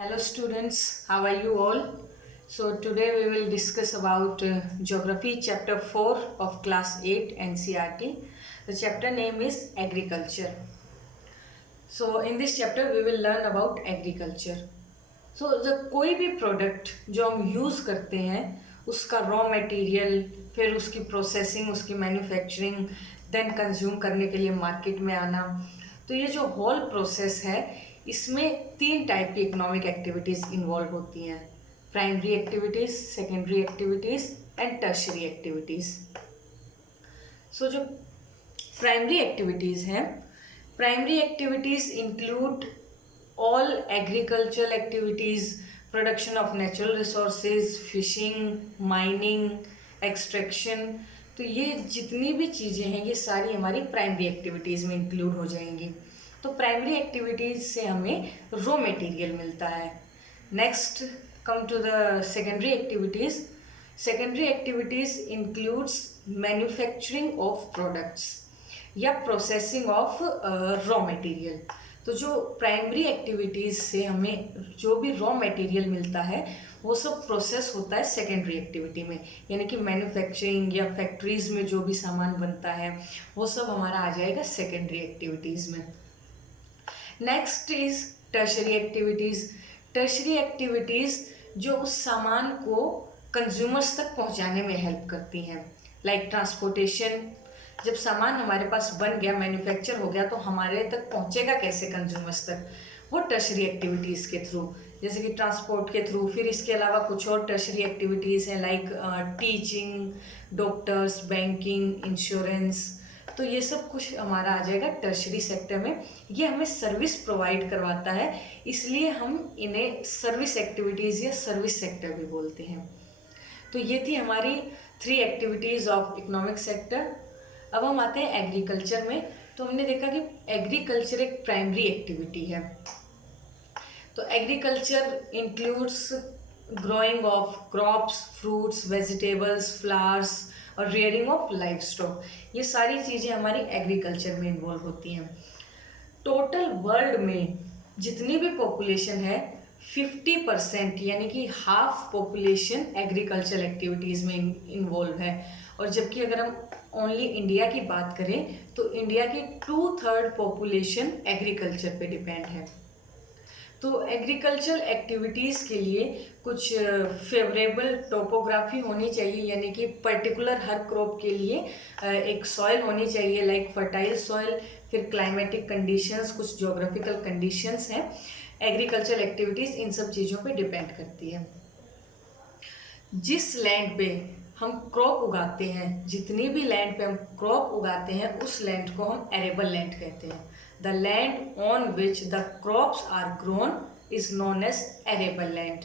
Hello students, how are you all? So today we will discuss about Geography chapter 4 of class 8 NCERT. The chapter name is Agriculture. So in this chapter we will learn about agriculture. So the कोई भी product जो हम use करते हैं उसका raw material, फिर उसकी processing, उसकी मैन्युफैक्चरिंग, देन कंज्यूम करने के लिए मार्केट में आना, तो ये जो होल प्रोसेस है इसमें तीन टाइप की इकोनॉमिक एक्टिविटीज़ इन्वॉल्व होती हैं: primary activities, secondary activities and tertiary activities. So जो प्राइमरी एक्टिविटीज़ हैं, primary activities include all agricultural activities, production of natural resources, fishing, mining, extraction। तो ये जितनी भी चीज़ें हैं ये सारी हमारी प्राइमरी एक्टिविटीज़ में इंक्लूड हो जाएंगी। तो प्राइमरी एक्टिविटीज़ से हमें रॉ मटेरियल मिलता है। Next come to the secondary activities. Secondary activities includes manufacturing of products या प्रोसेसिंग ऑफ रॉ मटेरियल। तो जो प्राइमरी एक्टिविटीज़ से हमें जो भी रॉ मटेरियल मिलता है वो सब प्रोसेस होता है सेकेंडरी एक्टिविटी में, यानी कि मैन्युफैक्चरिंग या फैक्ट्रीज़ में जो भी सामान बनता है वो सब हमारा आ जाएगा सेकेंडरी एक्टिविटीज़ में। Next is tertiary activities. Tertiary activities जो उस सामान को कंज्यूमर्स तक पहुंचाने में हेल्प करती हैं, लाइक ट्रांसपोर्टेशन। जब सामान हमारे पास बन गया, मैन्युफैक्चर हो गया, तो हमारे तक पहुंचेगा कैसे कंज्यूमर्स तक? वो टर्शरी एक्टिविटीज़ के थ्रू, जैसे कि ट्रांसपोर्ट के थ्रू। फिर इसके अलावा कुछ और टर्शरी एक्टिविटीज़ हैं like teaching, doctors, banking, insurance. तो ये सब कुछ हमारा आ जाएगा टर्शरी सेक्टर में। ये हमें सर्विस प्रोवाइड करवाता है, इसलिए हम इन्हें सर्विस एक्टिविटीज़ या सर्विस सेक्टर भी बोलते हैं। तो ये थी हमारी 3 एक्टिविटीज़ ऑफ इकोनॉमिक सेक्टर। अब हम आते हैं एग्रीकल्चर में। तो हमने देखा कि एग्रीकल्चर एक प्राइमरी एक्टिविटी है। तो agriculture includes growing of crops, fruits, vegetables, flowers और रेयरिंग ऑफ लाइव स्टॉक। ये सारी चीज़ें हमारी एग्रीकल्चर में इन्वॉल्व होती हैं। टोटल वर्ल्ड में जितनी भी पॉपुलेशन है 50% यानी कि हाफ पॉपुलेशन एग्रीकल्चर एक्टिविटीज़ में इन्वॉल्व है। और जबकि अगर हम ओनली इंडिया की बात करें तो इंडिया की 2/3 पॉपुलेशन एग्रीकल्चर पे डिपेंड है। तो एग्रीकल्चर एक्टिविटीज़ के लिए कुछ फेवरेबल टोपोग्राफी होनी चाहिए, यानी कि पर्टिकुलर हर क्रॉप के लिए एक सॉइल होनी चाहिए, लाइक फर्टाइल सॉइल। फिर क्लाइमेटिक कंडीशंस, कुछ ज्योग्राफिकल कंडीशंस हैं। एग्रीकल्चर एक्टिविटीज़ इन सब चीज़ों पे डिपेंड करती है। जिस लैंड पे हम क्रॉप उगाते हैं, जितनी भी लैंड पे हम क्रॉप उगाते हैं, उस लैंड को हम एरेबल लैंड कहते हैं। The land on which the crops are grown is known as arable land.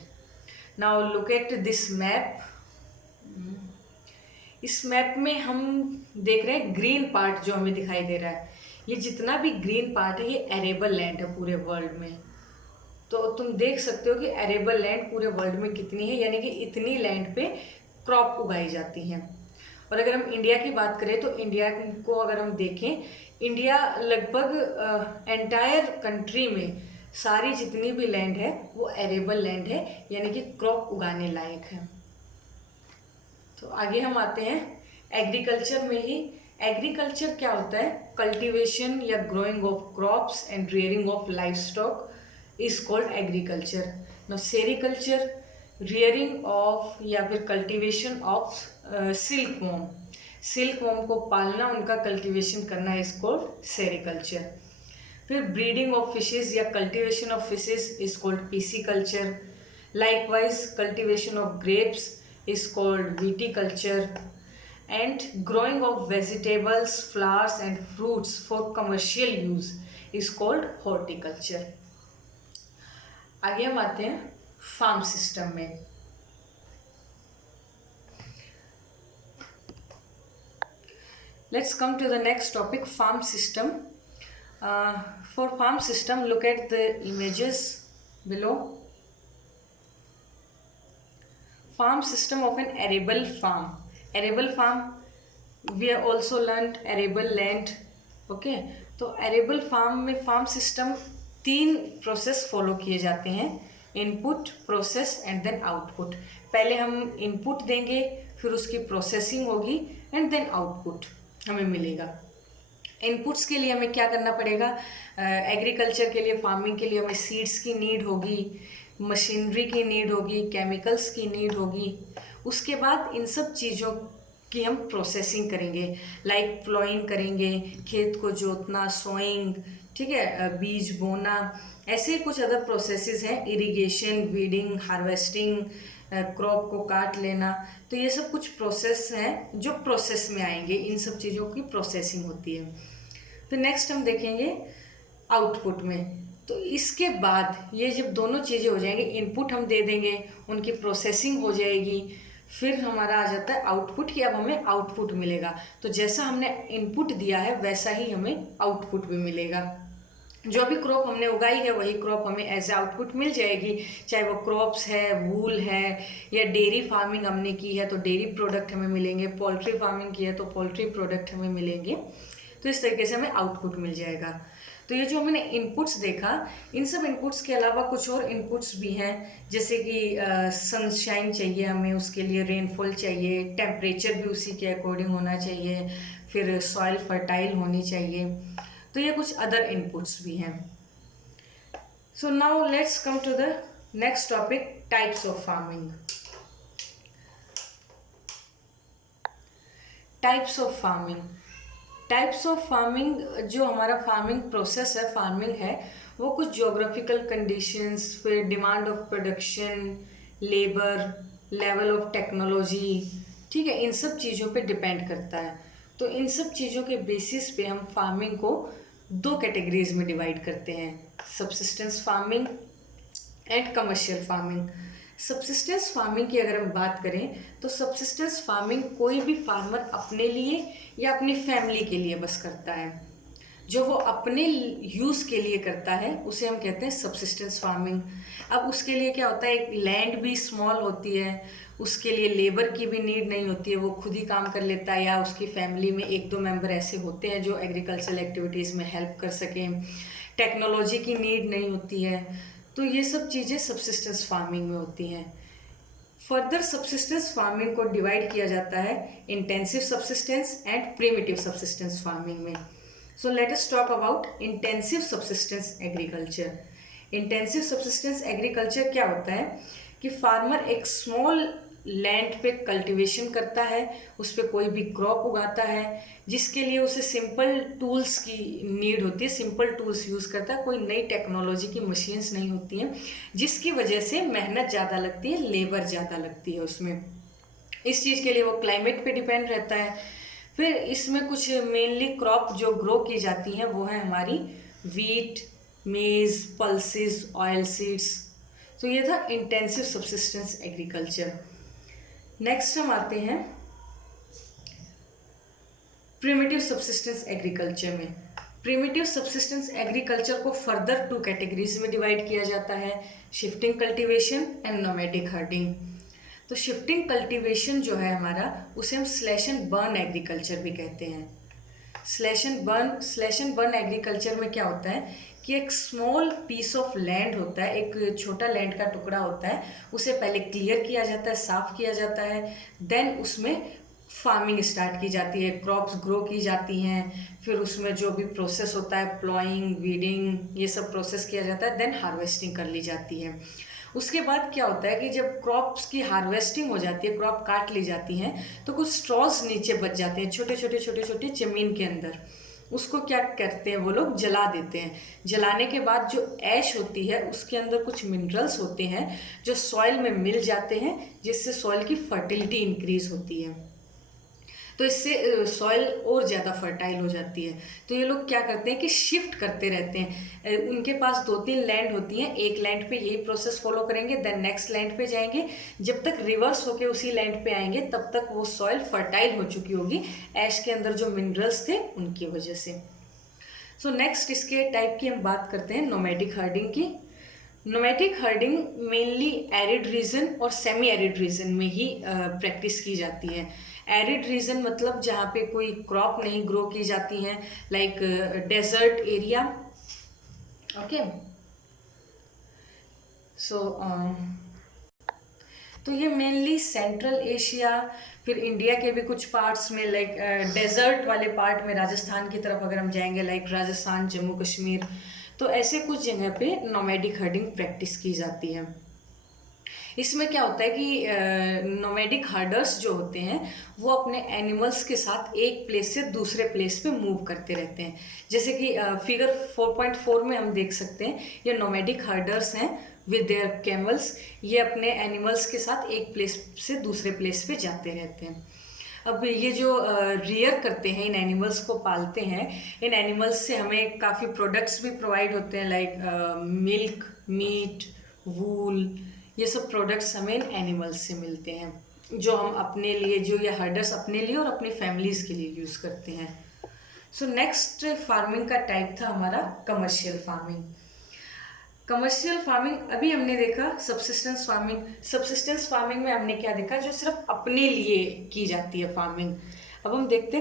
Now look at this map. इस मैप में हम देख रहे हैं ग्रीन पार्ट जो हमें दिखाई दे रहा है, ये जितना भी ग्रीन पार्ट है ये एरेबल लैंड है पूरे वर्ल्ड में। तो तुम देख सकते हो कि एरेबल लैंड पूरे वर्ल्ड में कितनी है, यानी कि इतनी लैंड पे क्रॉप उगाई जाती हैं। और अगर हम इंडिया की बात करें तो इंडिया को अगर हम देखें, इंडिया लगभग एंटायर कंट्री में सारी जितनी भी लैंड है वो एरेबल लैंड है, यानी कि क्रॉप उगाने लायक है। तो आगे हम आते हैं एग्रीकल्चर में ही। एग्रीकल्चर क्या होता है? कल्टीवेशन या growing of crops and rearing of live stock is called agriculture. Now sericulture, rearing of या फिर cultivation of silk worm. Silk worm को पालना, उनका कल्टीवेशन करना इज कॉल्ड सेरिकल्चर। फिर ब्रीडिंग ऑफ फिशेज या cultivation of fishes is called pisciculture. Likewise cultivation of grapes is called viticulture. And growing of vegetables, flowers and fruits for commercial use is called horticulture. आगे हम आते हैं farm system में। Let's come to the next topic, farm system. For farm system look at the images below. Farm system of an arable farm. Arable farm we have also learned arable land. Okay, तो arable farm में farm system 3 process follow किए जाते हैं। Input, process and then output. पहले हम input देंगे, फिर उसकी प्रोसेसिंग होगी एंड देन आउटपुट हमें मिलेगा। इनपुट्स के लिए हमें क्या करना पड़ेगा? एग्रीकल्चर के लिए, फार्मिंग के लिए हमें सीड्स की नीड होगी, मशीनरी की नीड होगी, केमिकल्स की नीड होगी। उसके बाद इन सब चीज़ों की हम प्रोसेसिंग करेंगे, लाइक प्लॉइंग करेंगे, खेत को जोतना, सोइंग, ठीक है, बीज बोना, ऐसे कुछ अदर प्रोसेसेस हैं, इरिगेशन, वीडिंग, हार्वेस्टिंग, क्रॉप को काट लेना। तो ये सब कुछ प्रोसेस हैं जो प्रोसेस में आएंगे, इन सब चीज़ों की प्रोसेसिंग होती है। फिर नेक्स्ट हम देखेंगे आउटपुट में। तो इसके बाद ये जब दोनों चीज़ें हो जाएंगी, इनपुट हम दे देंगे, उनकी प्रोसेसिंग हो जाएगी, फिर हमारा आ जाता है आउटपुट कि अब हमें आउटपुट मिलेगा। तो जैसा हमने इनपुट दिया है वैसा ही हमें आउटपुट भी मिलेगा। जो भी क्रॉप हमने उगाई है वही क्रॉप हमें एज आउटपुट मिल जाएगी, चाहे वो क्रॉप्स है, वूल है, या डेयरी फार्मिंग हमने की है तो डेयरी प्रोडक्ट हमें मिलेंगे, पोल्ट्री फार्मिंग की है तो पोल्ट्री प्रोडक्ट हमें मिलेंगे। तो इस तरीके से हमें आउटपुट मिल जाएगा। तो ये जो हमने इनपुट्स देखा, इन सब इनपुट्स के अलावा कुछ और इनपुट्स भी हैं, जैसे कि सनशाइन चाहिए हमें, उसके लिए रेनफॉल चाहिए, टेम्परेचर भी उसी के अकॉर्डिंग होना चाहिए, फिर सॉइल फर्टाइल होनी चाहिए। तो ये कुछ अदर इनपुट्स भी हैं। So now let's come to the next topic, types of farming. Types of farming, types of farming, जो हमारा फार्मिंग प्रोसेस है, फार्मिंग है, वो कुछ ज्योग्राफिकल कंडीशंस, फिर demand of production, labour, level of technology, ठीक है, इन सब चीज़ों पे डिपेंड करता है। तो इन सब चीज़ों के बेसिस पे हम फार्मिंग को दो कैटेगरीज में डिवाइड करते हैं, subsistence farming and commercial farming. Subsistence farming की अगर हम बात करें तो सबसिस्टेंस फार्मिंग कोई भी फार्मर अपने लिए या अपनी फैमिली के लिए बस करता है। जो वो अपने यूज़ के लिए करता है उसे हम कहते हैं सबसिस्टेंस फार्मिंग। अब उसके लिए क्या होता है, एक लैंड भी स्मॉल होती है, उसके लिए लेबर की भी नीड नहीं होती है, वो खुद ही काम कर लेता है, या उसकी फैमिली में एक दो मेंबर ऐसे होते हैं जो एग्रीकल्चरल एक्टिविटीज़ में हेल्प कर सकें, टेक्नोलॉजी की नीड नहीं होती है। तो ये सब चीज़ें सबसिस्टेंस फार्मिंग में होती हैं। फर्दर सबसिस्टेंस फार्मिंग को डिवाइड किया जाता है intensive subsistence and primitive subsistence farming में। So let us talk about intensive subsistence agriculture. Intensive subsistence agriculture क्या होता है कि फार्मर एक स्मॉल लैंड पे कल्टीवेशन करता है, उस पर कोई भी क्रॉप उगाता है, जिसके लिए उसे सिंपल टूल्स की नीड होती है, सिंपल टूल्स यूज़ करता है, कोई नई टेक्नोलॉजी की मशीन्स नहीं होती हैं, जिसकी वजह से मेहनत ज़्यादा लगती है, लेबर ज़्यादा लगती है उसमें। इस चीज़ के लिए वो क्लाइमेट पे डिपेंड रहता है। फिर इसमें कुछ मेनली क्रॉप जो ग्रो की जाती हैं वो है हमारी वीट, मेज, पल्सेस, ऑयल सीड्स। तो ये था इंटेंसिव सबसिस्टेंस एग्रीकल्चर। नेक्स्ट हम आते हैं प्रिमिटिव सबसिस्टेंस एग्रीकल्चर में। प्रिमिटिव सबसिस्टेंस एग्रीकल्चर को फर्दर टू कैटेगरीज में डिवाइड किया जाता है, shifting cultivation and nomadic herding. तो शिफ्टिंग कल्टीवेशन जो है हमारा, उसे हम स्लैश एंड बर्न एग्रीकल्चर भी कहते हैं। स्लैश एंड बर्न एग्रीकल्चर में क्या होता है कि एक स्मॉल पीस ऑफ लैंड होता है, एक छोटा लैंड का टुकड़ा होता है, उसे पहले क्लियर किया जाता है, साफ़ किया जाता है, देन उसमें फार्मिंग स्टार्ट की जाती है, क्रॉप्स ग्रो की जाती हैं, फिर उसमें जो भी प्रोसेस होता है, प्लॉइंग, वीडिंग, ये सब प्रोसेस किया जाता है, देन हार्वेस्टिंग कर ली जाती है। उसके बाद क्या होता है कि जब क्रॉप्स की हार्वेस्टिंग हो जाती है, क्रॉप काट ली जाती हैं, तो कुछ स्ट्रॉज नीचे बच जाते हैं, छोटे छोटे ज़मीन के अंदर। उसको क्या करते हैं वो लोग, जला देते हैं। जलाने के बाद जो ऐश होती है उसके अंदर कुछ मिनरल्स होते हैं जो सॉइल में मिल जाते हैं, जिससे सॉइल की फर्टिलिटी इंक्रीज होती है, तो इससे सॉइल और ज़्यादा फर्टाइल हो जाती है। तो ये लोग क्या करते हैं कि शिफ्ट करते रहते हैं। उनके पास 2-3 लैंड होती हैं, एक लैंड पे यही प्रोसेस फॉलो करेंगे, देन नेक्स्ट लैंड पे जाएंगे, जब तक रिवर्स होके उसी लैंड पे आएंगे तब तक वो सॉइल फर्टाइल हो चुकी होगी, ऐश के अंदर जो मिनरल्स थे उनकी वजह से। सो नेक्स्ट इसके टाइप की हम बात करते हैं नोमैडिक हर्डिंग की। Nomadic herding mainly arid region और सेमी एरिड रीजन में ही प्रैक्टिस की जाती है। एरिड रीजन मतलब जहाँ पे कोई क्रॉप नहीं ग्रो की जाती हैं, लाइक डेजर्ट एरिया, ओके। सो तो ये मेनली सेंट्रल एशिया, फिर इंडिया के भी कुछ पार्ट्स में, लाइक डेजर्ट वाले पार्ट में राजस्थान की तरफ अगर हम जाएंगे, लाइक राजस्थान, जम्मू कश्मीर, तो ऐसे कुछ जगह पे नोमैडिक हर्डिंग प्रैक्टिस की जाती है। इसमें क्या होता है कि नोमैडिक हर्डर्स जो होते हैं वो अपने एनिमल्स के साथ एक प्लेस से दूसरे प्लेस पे मूव करते रहते हैं। जैसे कि फिगर 4.4 में हम देख सकते हैं, ये नोमैडिक हर्डर्स हैं विद देयर कैमल्स। ये अपने एनिमल्स के साथ एक प्लेस से दूसरे प्लेस पे जाते रहते हैं। अब ये जो रियर करते हैं, इन एनिमल्स को पालते हैं, इन एनिमल्स से हमें काफ़ी प्रोडक्ट्स भी प्रोवाइड होते हैं, लाइक मिल्क, मीट, वूल, ये सब प्रोडक्ट्स हमें इन एनिमल्स से मिलते हैं, जो हम अपने लिए, जो ये हर्डर्स अपने लिए और अपनी फैमिलीज के लिए यूज़ करते हैं। सो नेक्स्ट फार्मिंग का टाइप था हमारा कमर्शियल फार्मिंग। कमर्शियल फार्मिंग अभी हमने देखा सबसिस्टेंस फार्मिंग। सबसिस्टेंस फार्मिंग में हमने क्या देखा, जो सिर्फ अपने लिए की जाती है फार्मिंग। अब हम देखते हैं